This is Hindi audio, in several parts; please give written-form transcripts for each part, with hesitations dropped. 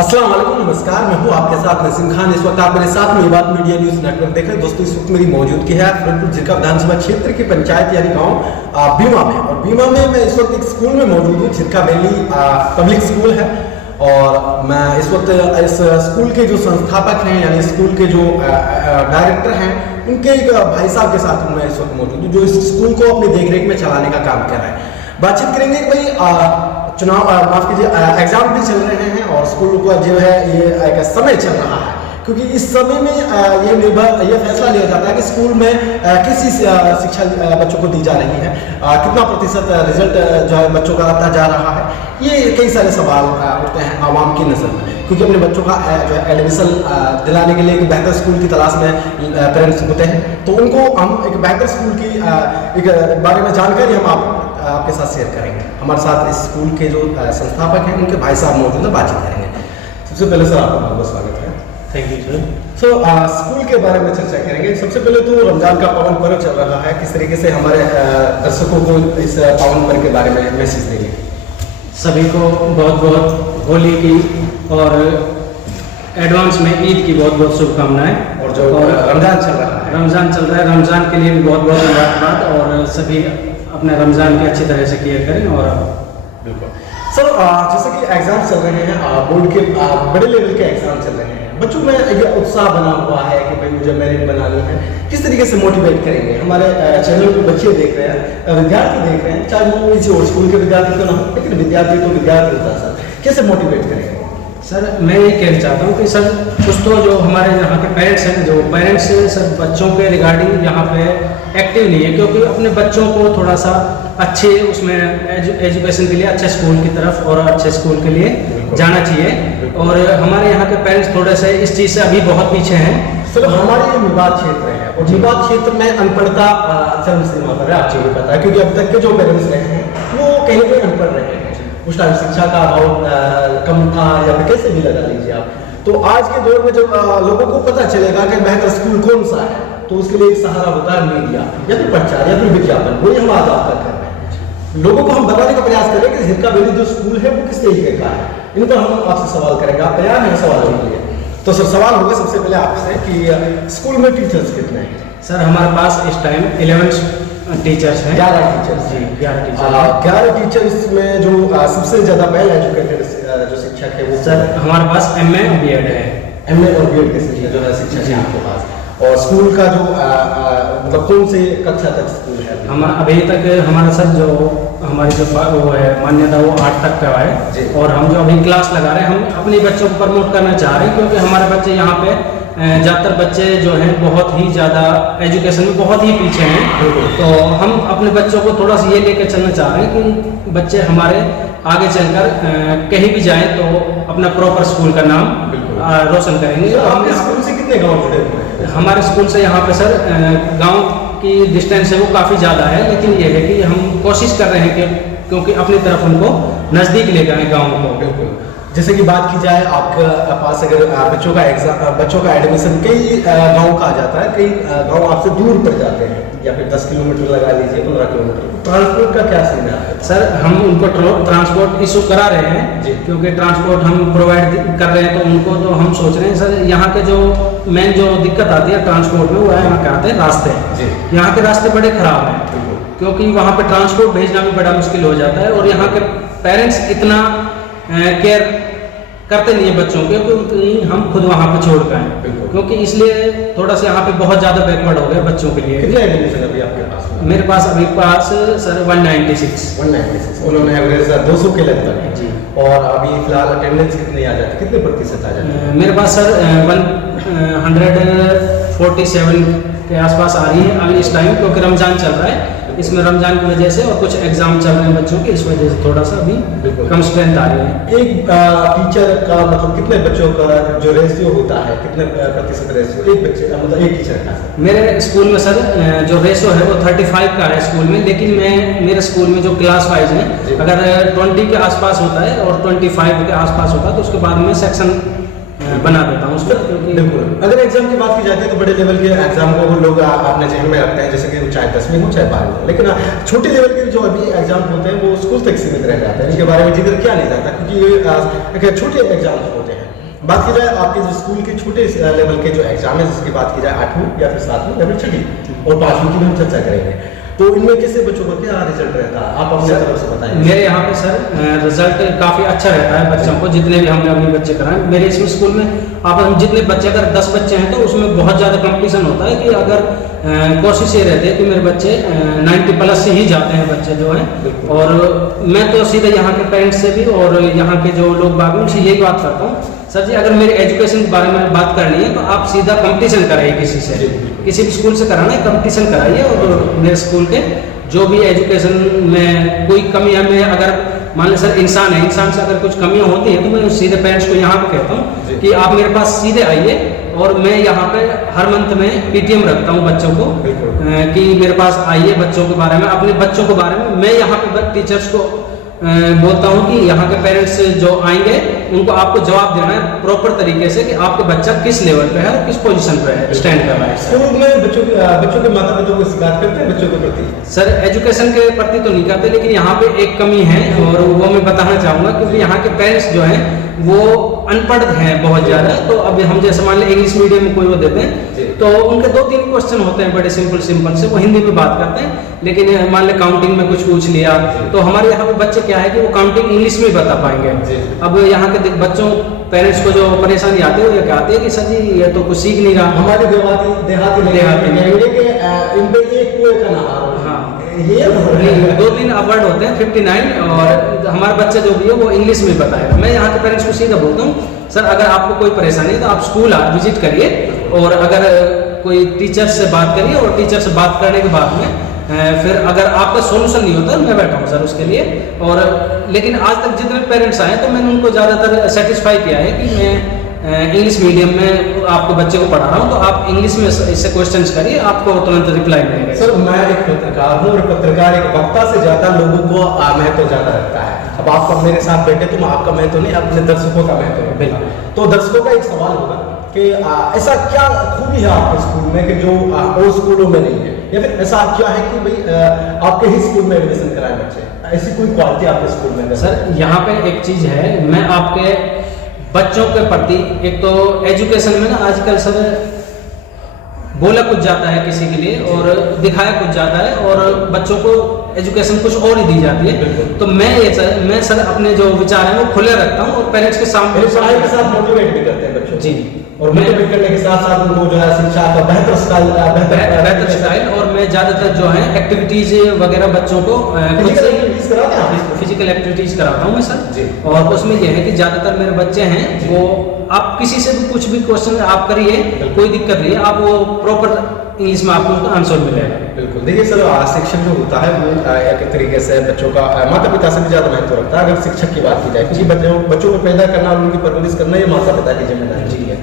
अस्सलाम वालेकुम, नमस्कार। मैं हूं आपके साथ नसीम खान। इस वक्त आप मेरे साथ मेवात मीडिया न्यूज नेटवर्क देख रहे हैं। दोस्तों, इस वक्त मेरी मौजूदगी है फिरोजपुर जिला विधानसभा क्षेत्र की पंचायत यानी गांव बीमा में। और बीमा में मैं इस वक्त एक स्कूल में मौजूद हूँ। झिरका वैली पब्लिक स्कूल है और मैं इस वक्त इस स्कूल के जो संस्थापक हैं यानी स्कूल के जो डायरेक्टर हैं उनके एक भाई साहब के साथ मैं इस वक्त मौजूद हूँ जो इस स्कूल को अपनी देखरेख में चलाने का काम कर रहे हैं। बातचीत करेंगे कि भाई चुनाव माफ कीजिए एग्जाम भी चल रहे हैं और स्कूल का जो है ये एक समय चल रहा है, क्योंकि इस समय में ये फैसला लिया जाता है कि स्कूल में किसी शिक्षा बच्चों को दी जा रही है, कितना प्रतिशत रिजल्ट जो है बच्चों का आता जा रहा है। ये कई सारे सवाल उठते हैं आवाम की नज़र में, क्योंकि अपने बच्चों का जो है एडमिशन दिलाने के लिए एक बेहतर स्कूल की तलाश में पेरेंट्स होते हैं। तो उनको हम एक बेहतर स्कूल की एक बारे में जानकारी हम आपके साथ शेयर करेंगे। हमारे साथ इस स्कूल के जो संस्थापक हैं उनके भाई साहब मौजूद हैं, बातचीत करेंगे। सबसे पहले सर आपका बहुत बहुत स्वागत है। Thank you sir. So school के बारे में चर्चा करेंगे। सबसे पहले तो रमजान का पावन पर्व चल रहा है, किस तरीके से हमारे दर्शकों को इस पावन पर्व के बारे में मैसेज देंगे? सभी को बहुत बहुत होली की और एडवांस में ईद की बहुत बहुत शुभकामनाएं। और जो रमजान चल रहा है, रमजान के लिए भी बहुत बहुत मुबारकबाद और सभी अपने रमजान की अच्छी तरह से केयर करें। और बिल्कुल सर, जैसे कि एग्जाम चल रहे हैं, बोर्ड के बड़े लेवल के एग्जाम चल रहे हैं, बच्चों में ये उत्साह बना हुआ है कि भाई मुझे मेरिट बनानी है। किस तरीके से मोटिवेट करेंगे? हमारे चैनल पे बच्चे देख रहे हैं, विद्यार्थी देख रहे हैं, चाहे वो किसी और स्कूल के विद्यार्थी तो ना हो, लेकिन विद्यार्थी तो विद्यार्थी होता है। सर कैसे मोटिवेट करेंगे? सर मैं ये कहना चाहता हूँ कि सर कुछ तो जो हमारे यहाँ के पेरेंट्स हैं, जो पेरेंट्स सर बच्चों के रिगार्डिंग यहाँ पे एक्टिव नहीं है, क्योंकि अपने बच्चों को थोड़ा सा अच्छे उसमें एजुकेशन के लिए अच्छे स्कूल की तरफ और अच्छे स्कूल के लिए जाना चाहिए। और हमारे यहाँ के पेरेंट्स थोड़े से इस चीज़ से अभी बहुत पीछे हैं। सर हमारे ये विवाद क्षेत्र है और विवाद क्षेत्र में अनपढ़ता चरम सीमा पर है, आपको भी पता है, क्योंकि अब तक के जो पेरेंट्स रहे हैं वो कहीं पे अनपढ़ रहे हैं। उस टाइम शिक्षा का अभाव कम था या फिर कैसे भी लगा लीजिए आप। तो आज के दौर में जब लोगों को पता चलेगा कि बेहतर स्कूल कौन सा है, तो उसके लिए एक सहारा होता है मीडिया या फिर प्रचार या फिर विज्ञापन। वही हम आज आपका कर रहे हैं, लोगों को हम बताने का प्रयास करें कि झिरका वैली जो स्कूल है वो किस तरीके का है। इन पर हम आपसे सवाल करेंगे, आप तैयार हैं सवालों के लिए? तो सर सवाल होगा सबसे पहले आपसे कि स्कूल में टीचर्स कितने हैं? सर हमारे पास इस टाइम 11 टीचर्स हैं। 11 टीचर्स जी, 11 टीचर। 11 टीचर्स में जो सबसे ज्यादा वेल एजुकेटेड जो शिक्षक है वो सर हमारे पास MA और BEd है। MA और BEd के शिक्षक जो है शिक्षक है आपके पास। और स्कूल का जो मतलब कौन से कक्षा तक स्कूल है? हम अभी तक हमारा सर जो हमारी जो वो है मान्यता वो 8 तक का है। और हम जो अभी क्लास लगा रहे हैं, हम अपने बच्चों को प्रमोट करना चाह रहे हैं, क्योंकि हमारे बच्चे यहाँ पे ज़्यादातर बच्चे जो हैं बहुत ही ज़्यादा एजुकेशन में बहुत ही पीछे हैं। तो हम अपने बच्चों को थोड़ा सा ये लेकर चलना चाह रहे हैं कि बच्चे हमारे आगे चलकर कहीं भी जाएं तो अपना प्रॉपर स्कूल का नाम रोशन करेंगे। तो आपके स्कूल से कितने गाँव जुड़े हुए हैं? हमारे स्कूल से यहाँ पे सर गांव की डिस्टेंस है वो काफ़ी ज़्यादा है, लेकिन ये है कि हम कोशिश कर रहे हैं कि क्योंकि अपनी तरफ उनको नज़दीक ले गए गाँव को। बिल्कुल। जैसे कि बात की जाए आपके पास अगर बच्चों का एडमिशन कई गाँव का आ जाता है, कई गाँव आपसे दूर पड़ जाते हैं या फिर 10 किलोमीटर लगा लीजिए, 15 किलोमीटर, ट्रांसपोर्ट का क्या सीन है? सर हम उनको ट्रांसपोर्ट इशू करा रहे हैं, क्योंकि ट्रांसपोर्ट हम प्रोवाइड कर रहे हैं। तो उनको तो हम सोच रहे हैं सर, यहाँ के जो मेन जो दिक्कत आती है ट्रांसपोर्ट में वो है यहाँ के आते हैं रास्ते। यहाँ के रास्ते बड़े खराब हैं, क्योंकि वहाँ पे ट्रांसपोर्ट भेजना भी बड़ा मुश्किल हो जाता है। और यहाँ के पेरेंट्स इतना केयर करते नहीं है बच्चों के, क्योंकि हम खुद वहाँ पे छोड़ के आए, क्योंकि इसलिए थोड़ा सा यहाँ पे बहुत ज़्यादा बैकवर्ड हो गया बच्चों के लिए। कितने एडमिशन अभी आपके पास? मेरे पास अभी सर 196। उन्होंने एवरेज 200 के लगभग है जी। और अभी फिलहाल अटेंडेंस कितनी आ जाती है, कितने प्रतिशत आ जाती है? मेरे पास सर 147 के आसपास आ रही है अभी इस टाइम, क्योंकि रमज़ान चल रहा है। इसमें रमज़ान की वजह से और कुछ एग्जाम चल रहे हैं बच्चों के, इस वजह से थोड़ा सा अभी कम स्ट्रेंथ आ रही है। एक टीचर का मतलब कितने बच्चों का जो रेशियो होता है, कितने प्रतिशत रेशियो एक बच्चे का मतलब एक टीचर का? मेरे स्कूल में सर जो रेशियो है वो 35 का है स्कूल में, लेकिन मेरे स्कूल में जो क्लास वाइज है अगर 20 के आसपास होता है और 25 के आसपास होता है तो उसके बाद में सेक्शन बना देता हूँ उसको, क्योंकि बिल्कुल। अगर एग्जाम की बात की जाती है तो बड़े लेवल के एग्जाम को लोग अपने जहन में रखते हैं, जैसे कि चाहे 10वीं हो चाहे 12वीं हो, लेकिन छोटे लेवल के जो अभी एग्जाम होते हैं वो स्कूल तक सीमित रह जाते हैं, इनके बारे में जिक्र किया नहीं जाता क्योंकि ये छोटे एग्जाम होते हैं। बात की जाए आपके जो स्कूल के छोटे लेवल के जो एग्जाम है, जिसकी बात की जाए 8वीं या फिर 7वीं या फिर 6वीं और 5वीं की भी हम चर्चा करेंगे, तो इनमें किससे बच्चों का क्या रिजल्ट रहता है, आप अपने तरफ से बताएं। मेरे यहाँ पे सर रिजल्ट काफ़ी अच्छा रहता है बच्चों को, जितने भी हमने अभी बच्चे कराए मेरे इसमें स्कूल में। आप हम जितने बच्चे, अगर 10 बच्चे हैं तो उसमें बहुत ज़्यादा कंपटीशन होता है कि अगर कोशिश ये रहती है कि मेरे बच्चे 90+ से ही जाते हैं बच्चे जो हैं। और मैं तो सीधे यहाँ के पेरेंट्स से भी और यहाँ के जो लोग बाग उनसे यही बात करता हूँ, सर जी अगर मेरे एजुकेशन के बारे में बात करनी है तो आप सीधा कंपटीशन कराइए किसी से, किसी भी स्कूल से कराना है कंपटीशन कराइए। और मेरे स्कूल के जो भी एजुकेशन में कोई कमी है, मैं अगर मान लो सर इंसान है, इंसान से अगर कुछ कमियां होती हैं तो मैं सीधे पेरेंट्स को यहाँ पे कहता हूँ कि आप मेरे पास सीधे आइए। और मैं यहाँ पे हर मंथ में PTM रखता हूँ बच्चों को कि मेरे पास आइए, बच्चों के बारे में, अपने बच्चों के बारे में मैं यहाँ पे टीचर्स को बोलता हूँ कि यहाँ के पेरेंट्स जो आएंगे उनको आपको जवाब देना है प्रॉपर तरीके से कि आपका बच्चा किस लेवल पे है और किस पोजीशन पे है, स्टैंड कर रहा है। स्कूल में बच्चों के माता पिता को शिकायत करते हैं बच्चों के प्रति? सर एजुकेशन के प्रति तो नहीं करते, लेकिन यहाँ पे एक कमी है और वो मैं बताना चाहूँगा, क्योंकि यहाँ के पेरेंट्स जो हैं वो अनपढ़ हैं बहुत ज़्यादा। तो अब हम जैसे मान लें इंग्लिश मीडियम में कोई वो देते हैं तो उनके 2-3 क्वेश्चन होते हैं बड़े सिंपल से, वो हिंदी में बात करते हैं, लेकिन मान लें काउंटिंग में कुछ पूछ लिया तो हमारे यहाँ पे बच्चे क्या है कि वो काउंटिंग इंग्लिश में बता पाएंगे। अब यहाँ के बच्चों पेरेंट्स को जो परेशानी आती है वो ये कहते हैं कि सर जी ये तो कुछ सीख नहीं रहा। हमारे देहाती ये 2-3 वर्ड होते हैं 59 और हमारे बच्चे जो भी है वो इंग्लिश में बताएगा। मैं यहाँ के पेरेंट्स को सीधा बोलता हूँ सर अगर आपको कोई परेशानी है तो आप स्कूल विजिट करिए और अगर कोई टीचर से बात करिए और टीचर से बात करने के बाद में फिर अगर आपका सोल्यूशन नहीं होता मैं बैठा हूँ सर उसके लिए। और लेकिन आज तक जितने पेरेंट्स आए तो मैंने उनको ज़्यादातर सेटिस्फाई किया है कि मैं इंग्लिश मीडियम में आपको बच्चे को पढ़ा रहा हूँ तो आप इंग्लिश में इससे क्वेश्चंस करिए, आपको तुरंत रिप्लाई मिलेगा। सर मैं एक पत्रकार हूँ और पत्रकार एक वक्ता से ज़्यादा लोगों को महत्व ज़्यादा रखता है। अब आप मेरे साथ बैठे तो आपका महत्व नहीं, अपने दर्शकों का महत्व है। बिल्कुल। तो दर्शकों का एक सवाल होगा कि ऐसा क्या खूबी है आपके स्कूल में कि जो और स्कूलों में नहीं है, या फिर ऐसा क्या है कि भाई आपके ही स्कूल में एडमिशन कराए बच्चे, ऐसी कोई क्वालिटी आपके स्कूल में? सर यहाँ पे एक चीज़ है, मैं आपके बच्चों के प्रति एक तो एजुकेशन में ना आजकल सर बोला कुछ जाता है किसी के लिए और दिखाया कुछ जाता है और बच्चों को एजुकेशन कुछ और ही दी जाती है। तो मैं सर अपने जो विचार हैं वो खुले रखता हूँ और पेरेंट्स के सामने पढ़ाई के साथ मोटिवेट भी करते हैं बच्चों जी, और मोटिवेट करने के साथ साथ उनको जो है शिक्षा का बेहतर स्टाइल और मैं ज़्यादातर जो है एक्टिविटीज वगैरह बच्चों को फिजिकल एक्टिविटीज कराता हूँ मैं सर। और उसमें यह है कि ज़्यादातर मेरे बच्चे हैं वो आप किसी से भी कुछ भी क्वेश्चन आप करिए, कोई दिक्कत नहीं है, आप वो प्रॉपर इंग्लिश में आपको उसका आंसर मिलेगा। बिल्कुल। देखिए सर शिक्षक जो होता है वो एक तरीके से बच्चों का माता पिता से भी ज़्यादा महत्व रखता है। अगर शिक्षक की बात की जाए क्योंकि बच्चों को पैदा करना और उनकी परवरिश करना ये माता पिता की जिम्मेदारी है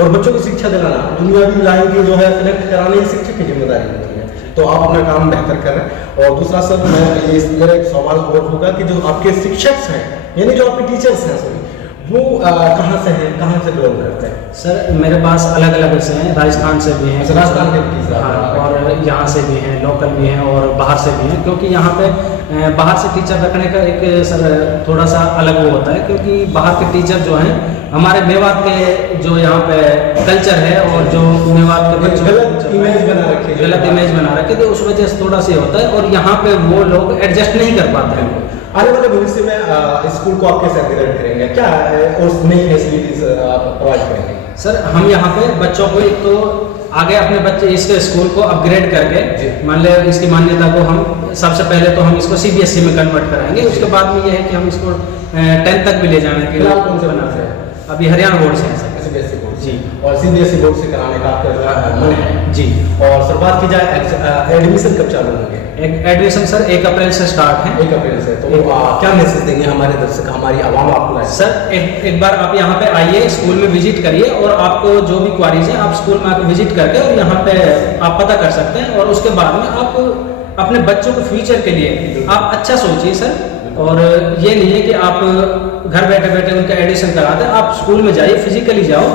और बच्चों को शिक्षा दिलाना दुनियावी लाइन की जो है कनेक्ट कराने ही शिक्षक की जिम्मेदारी होती है। तो आप अपना काम बेहतर कर रहे हैं। और दूसरा सर मेरा एक सवाल और होगा कि जो आपके शिक्षक हैं यानी जो आपके टीचर्स हैं सर वो कहाँ से हैं, कहाँ से बिलोंग करते हैं? सर मेरे पास अलग अलग से हैं, राजस्थान से भी हैं, राजस्थान के टीचर और यहाँ से भी हैं, लोकल भी हैं और बाहर से भी हैं। क्योंकि यहाँ पे बाहर से टीचर रखने का एक सर थोड़ा सा अलग वो होता है, क्योंकि बाहर के टीचर जो हैं हमारे मेवात के जो यहाँ पे कल्चर है और जो मेवात के बच्चों गलत इमेज बना रखे तो उस वजह से थोड़ा सा होता है और यहाँ पे वो लोग एडजस्ट नहीं कर पाते हैं। आने वाले भविष्य में स्कूल को आप कैसे अपग्रेड करेंगे, क्या और नई फैसिलिटीज प्रोवाइड करेंगे? सर हम यहाँ पे बच्चों को एक तो आगे अपने बच्चे इस स्कूल को अपग्रेड करके मान ले इसकी मान्यता को हम सबसे पहले तो हम इसको CBSE में कन्वर्ट कराएंगे। उसके बाद में ये है कि हम इसको 10th तक भी ले जाने के लिए कौन से बनाते हैं? अभी हरियाणा बोर्ड से है सर। CBSE बोर्ड जी। और CBSE बोर्ड से कराने का आपका मन है जी। और सर बात की जाए एडमिशन कब चालू होंगे? एडमिशन सर 1 अप्रैल से स्टार्ट है। 1 अप्रैल से। तो क्या मैसेज देंगे हमारे दर्शक, हमारी आवाम आपको? सर एक बार आप यहाँ पे आइए, स्कूल में विजिट करिए और आपको जो भी क्वारीज है आप स्कूल में आकर विजिट करके और यहाँ पे आप पता कर सकते हैं। और उसके बाद में आप अपने बच्चों के फ्यूचर के लिए आप अच्छा सोचिए सर। और ये नहीं है कि आप घर बैठे बैठे उनका एडिशन कराते हैं। आप स्कूल में जाइए, फिजिकली जाओ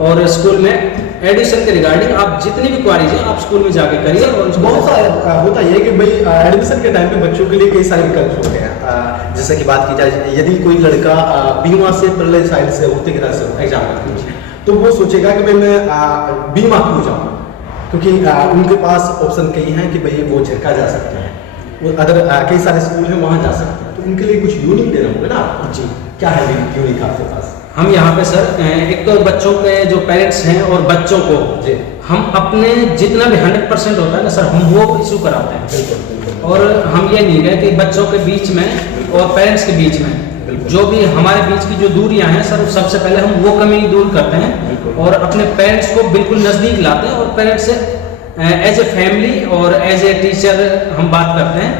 और स्कूल में एडिशन के रिगार्डिंग आप जितनी भी क्वारीज है आप स्कूल में जाके करिए। और बहुत सा होता है कि भाई एडमिशन के टाइम पे बच्चों के लिए कई सारे विकल्प होते हैं। जैसे कि बात की जाए, यदि कोई लड़का बीमा से पैरेलल साइड से होते गिरा से एग्जाम करते तो वो सोचेगा कि भाई मैं बीमा क्यों जाऊँ, क्योंकि उनके पास ऑप्शन कई हैं कि भाई वो झिड़का जा सकते हैं, वो अदर कई सारे स्कूल हैं वहाँ जा सकते हैं, तो उनके लिए कुछ यूनिक देना होगा ना जी। क्या है यूनिक आपके पास? हम यहाँ पे सर एक तो बच्चों के जो पेरेंट्स हैं और बच्चों को जी हम अपने जितना भी 100% होता है ना सर, हम वो इशू कराते हैं। बिल्कुल। और हम ये नहीं है कि बच्चों के बीच में और पेरेंट्स के बीच में जो भी हमारे बीच की जो दूरियां हैं सर, सबसे पहले हम वो कमी दूर करते हैं और अपने पेरेंट्स को बिल्कुल नज़दीक लाते हैं और पेरेंट्स से एज ए फैमिली और एज ए टीचर हम बात करते हैं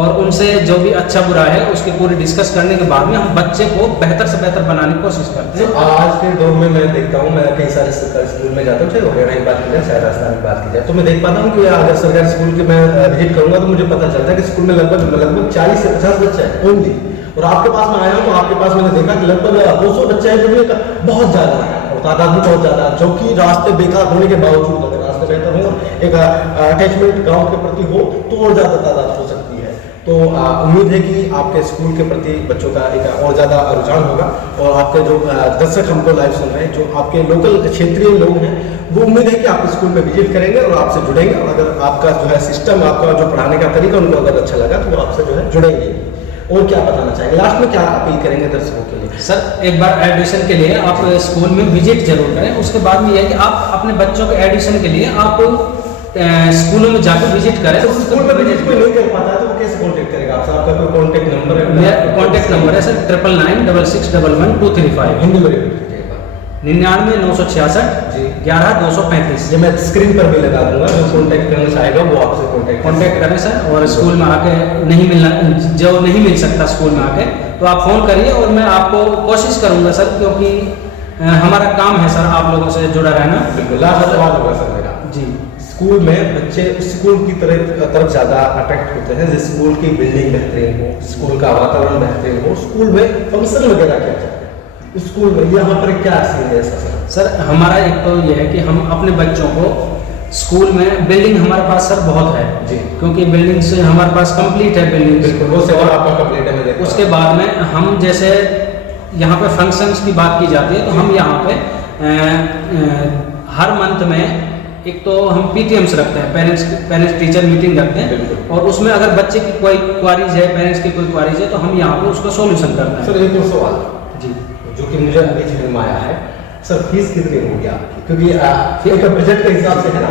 और उनसे जो भी अच्छा बुरा है उसकी पूरी डिस्कस करने के बाद में हम बच्चे को बेहतर से बेहतर बनाने की कोशिश करते हैं। आज के दौर में मैं देखता हूँ, मैं कई सारे सरकारी स्कूल में जाता हूँ, चाहे हरियाणा की बात की जाए चाहे राजस्थान की बात की जाए, तो मैं देख पाता हूँ कि अगर सरकारी स्कूल के मैं विजिट करूंगा तो मुझे पता चलता है कि स्कूल में लगभग 40 से 50 बच्चे हैं ओनली, और आपके पास में आया हूँ तो आपके पास मैंने देखा कि लगभग 200 बच्चे हैं, जो भी बहुत ज़्यादा है और तादाद भी बहुत ज़्यादा है, जो कि रास्ते बेकार होने के बावजूद अगर रास्ते बेहतर हो और एक अटैचमेंट गाँव के प्रति हो तो और ज़्यादा तादाद हो सकती है। तो उम्मीद है कि आपके स्कूल के प्रति बच्चों का एक और ज़्यादा रुझान होगा और आपके जो दर्शक हमको लाइव सुन रहे हैं, जो आपके लोकल क्षेत्रीय लोग हैं, वो उम्मीद है कि आपके स्कूल में विजिट करेंगे और आपसे जुड़ेंगे, और अगर आपका जो है सिस्टम, आपका जो पढ़ाने का तरीका उनको अगर अच्छा लगा तो वो आपसे जो है जुड़ेंगे। और क्या बताना चाहेंगे लास्ट में, क्या अपील करेंगे दर्शकों के लिए? सर एक बार एडमिशन के लिए आप स्कूल में विजिट जरूर करें, उसके बाद में यह है कि आप अपने बच्चों के एडमिशन के लिए आप स्कूलों में जाकर विजिट करें। तो स्कूल में विजिट कोई नहीं कर पाता है तो वो कैसे कांटेक्ट करेगा आपसे? आपका कोई कांटेक्ट नंबर है? मेरा कांटेक्ट नंबर है सर 9996611235। हिंदी में रिपीट कीजिएगा। 99 966 जी 11 235। ये मैं स्क्रीन पर भी लगा दूंगा, जो कांटेक्ट करना चाहेगा वो आपसे कांटेक्ट करें सर। और स्कूल में आके नहीं मिलना, जो नहीं मिल सकता स्कूल में आके, तो आप फोन करिए और मैं आपको कोशिश करूंगा सर, क्योंकि हमारा काम है सर आप लोगों से जुड़ा रहना। बिल्कुल। लास्ट सवाल होगा सर मेरा जी, स्कूल में बच्चे उस स्कूल की तरफ ज़्यादा अट्रैक्ट होते हैं जिस स्कूल की बिल्डिंग बेहतरीन हो, स्कूल का वातावरण बेहतरीन हो, स्कूल में फंक्शन वगैरह क्या चाहते हैं स्कूल में, यहाँ पर क्या सीन है ऐसा? सर हमारा एक तो ये है कि हम अपने बच्चों को स्कूल में, बिल्डिंग हमारे पास सर बहुत है जी, क्योंकि बिल्डिंग से हमारे पास कंप्लीट है बिल्डिंग। बिल्कुल, वो सेवा आपका कंप्लीट है। मैं उसके बाद में हम जैसे यहाँ पे फंक्शंस की बात की जाती है तो हम यहाँ पे हर मंथ में एक तो हम पीटीएम्स रखते हैं, पेरेंट्स टीचर मीटिंग रखते हैं, और उसमें अगर बच्चे की कोई क्वारीज है, पेरेंट्स की कोई क्वारीज है, तो हम यहाँ पे उसका सॉल्यूशन करते हैं। सर एक और सवाल जी, जो कि मुझे अभी समझ में आया है सर, फीस कितनी होगी आपकी? क्योंकि एक बजट के हिसाब से है ना।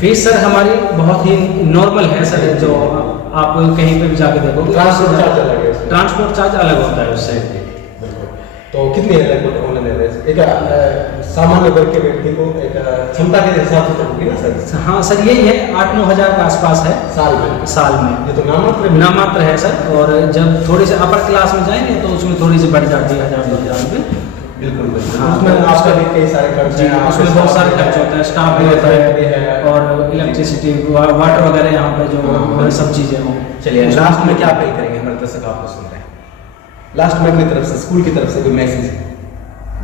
फीस सर हमारी बहुत ही नॉर्मल है सर, जो आप कहीं पे भी जाके देखोगे। ट्रांसपोर्ट चार्ज अलग है? ट्रांसपोर्ट चार्ज अलग होता है उससे। तो कितनी है लगभग ऑनलाइन एवरेज? एक सामान्य वर्ग के व्यक्ति को एक क्षमता के हिसाब से तो होगी ना सर? हाँ सर, यही है 8-9 हज़ार के आसपास है साल में। साल में ये तो नामात्र है सर, और जब थोड़ी से अपर क्लास में जाएंगे तो उसमें थोड़ी सी बढ़ जाती है 1000-2000 रुपये। बिल्कुल बिल्कुल। हाँ, उसमें आपका भी कई सारे खर्च हैं, उसमें बहुत सारे खर्च होते हैं, स्टाफ भी होता है और इलेक्ट्रिसिटी, वाटर वगैरह यहाँ पे जो सब चीज़ें हों। चलिए लास्ट में क्या अपील करेंगे हमारे दर्शक आपको सुन रहे हैं? लास्ट में अपनी तरफ से, स्कूल की तरफ से कोई मैसेज?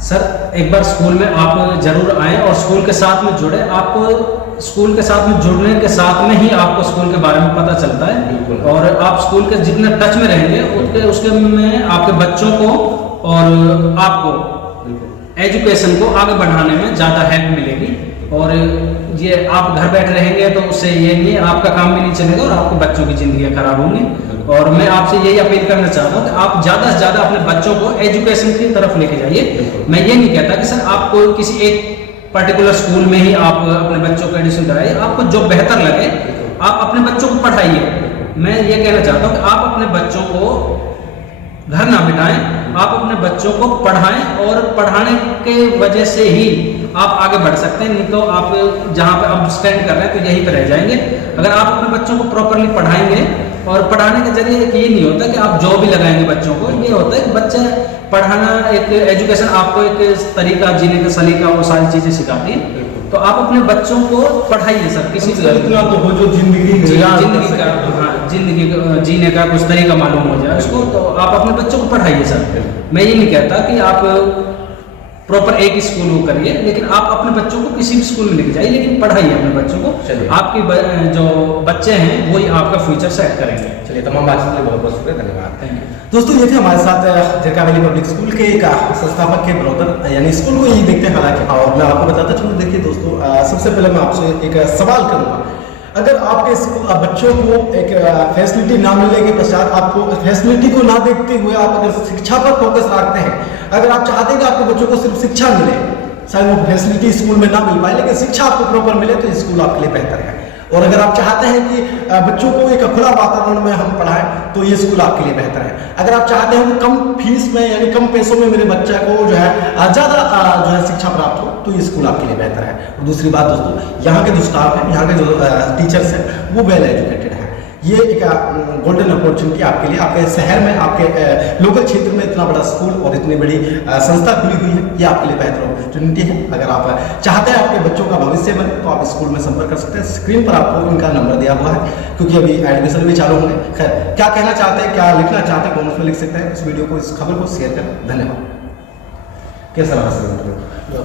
सर एक बार स्कूल में आप जरूर आएँ और स्कूल के साथ में जुड़े। आपको स्कूल के साथ में जुड़ने के साथ में ही आपको स्कूल के बारे में पता चलता है। बिल्कुल। और आप स्कूल के जितने टच में रहेंगे उसके में आपके बच्चों को और आपको एजुकेशन को आगे बढ़ाने में ज़्यादा हेल्प मिलेगी। और ये आप घर बैठे रहेंगे तो उससे ये नहीं, आपका काम भी नहीं चलेगा और आपके बच्चों की ज़िंदगी खराब होंगी। और मैं आपसे यही अपील करना चाहता हूँ कि आप ज़्यादा से ज़्यादा अपने बच्चों को एजुकेशन की तरफ लेके जाइए। मैं ये नहीं कहता कि सर आपको किसी एक पर्टिकुलर स्कूल में ही आप अपने बच्चों को एडमिशन कराइए, आपको जो बेहतर लगे आप अपने बच्चों को पढ़ाइए। मैं ये कहना चाहता हूँ कि आप अपने बच्चों को घर ना बिठाएं, आप अपने बच्चों को पढ़ाएं और पढ़ाने के वजह से ही आप आगे बढ़ सकते हैं। नहीं तो आप जहाँ पे अब स्टैंड कर रहे हैं तो यहीं पे रह जाएंगे। अगर आप अपने बच्चों को प्रॉपरली पढ़ाएंगे, और पढ़ाने के जरिए ये नहीं होता कि आप जॉब भी लगाएंगे बच्चों को, ये होता है कि बच्चे पढ़ाना एक एजुकेशन आपको एक तरीका जीने का सलीका वो सारी चीज़ें सिखाती है। तो आप अपने बच्चों को पढ़ाइए सर, किसी इतना तो हो जो जिंदगी जिंदगी का, हाँ, जिंदगी जीने का कुछ तरीका मालूम हो जाए उसको, तो आप अपने बच्चों को पढ़ाइए सर। मैं ये नहीं कहता कि आप प्रॉपर एक स्कूल वो करिए, लेकिन आप अपने बच्चों को किसी भी स्कूल में लेके जाइए, लेकिन पढ़ाइए अपने बच्चों को। आपकी जो बच्चे हैं वही आपका फ्यूचर सेट करेंगे। चलिए, तमाम बातचीत के लिए बहुत बहुत शुक्रिया, धन्यवाद। Thank you. दोस्तों, ये थे हमारे साथ झरका वैली पब्लिक स्कूल के एक संस्थापक के ब्रदर, यानी स्कूल को यही देखते हैं हालांकि। और मैं आपको बताता चलूँ, देखिए दोस्तों, सबसे पहले मैं आपसे एक सवाल करूँगा। अगर आपके बच्चों को एक फैसिलिटी ना मिलने के पश्चात, आपको फैसिलिटी को ना देखते हुए आप अगर शिक्षा पर फोकस रखते हैं, अगर आप चाहते हैं कि आपके बच्चों को सिर्फ शिक्षा मिले, शायद वो फैसिलिटी स्कूल में ना मिल पाए, लेकिन शिक्षा आपको प्रॉपर मिले, तो स्कूल आपके लिए बेहतर है। और अगर आप चाहते हैं कि बच्चों को एक खुला वातावरण में हम पढ़ाएं, तो ये स्कूल आपके लिए बेहतर है। अगर आप चाहते हैं कि कम फीस में, यानी कम पैसों में मेरे बच्चे को जो है ज़्यादा जो है शिक्षा प्राप्त हो, तो ये स्कूल आपके लिए बेहतर है। और दूसरी बात दोस्तों, यहाँ के जो स्टाफ है, यहाँ के जो टीचर्स हैं, वो वेल एजुकेटेड है। ये एक गोल्डन अपॉर्चुनिटी आपके लिए, आपके शहर में, आपके लोकल क्षेत्र में इतना बड़ा स्कूल और इतनी बड़ी संस्था खुली हुई है, ये आपके लिए बेहतर अपॉर्चुनिटी है। अगर आप चाहते हैं आपके बच्चों का भविष्य बने, तो आप स्कूल में संपर्क कर सकते हैं। स्क्रीन पर आपको इनका नंबर दिया हुआ है, क्योंकि अभी एडमिशन भी चालू होंगे। खैर, क्या कहना चाहते हैं, क्या लिखना चाहते हैं, कमेंट्स में लिख सकते हैं। इस वीडियो को, इस खबर को शेयर करें। धन्यवाद। कैसा लगा सर?